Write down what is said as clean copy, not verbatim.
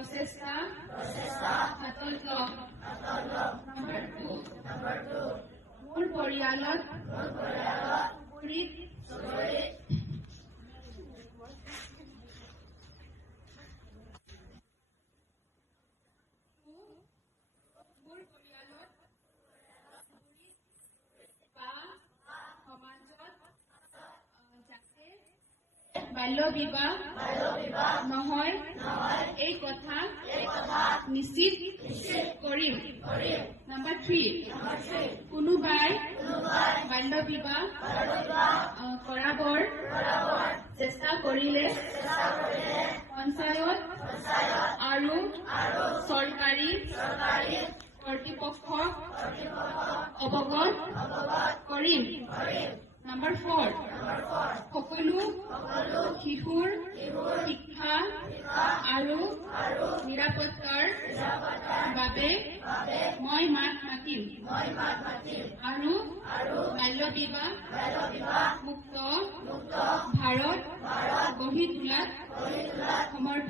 প্ৰচেষ্টা হাতত লওক। নম্বৰ 2 মোৰ পৰিয়ালত চুবুৰীত বা সমাজত যাতে বাল্য বিবাহ নহয় এই কথা নিশ্চিত কৰিম। নম্বৰ 3 কোনোবাই বাল্য বিবাহ কৰাবৰ চেষ্টা কৰিলে পঞ্চায়ত আৰু চৰকাৰী কৰ্তৃপক্ষক অৱগত কৰিম। নম্বৰ 4 সকলো শিশুৰ শিক্ষা আৰু নিৰাপত্তাৰ বাবে মই মাত মাতিম আৰু বাল্য বিবাহ মুক্ত ভাৰত গঢ়ি তোলাত সমৰ্থন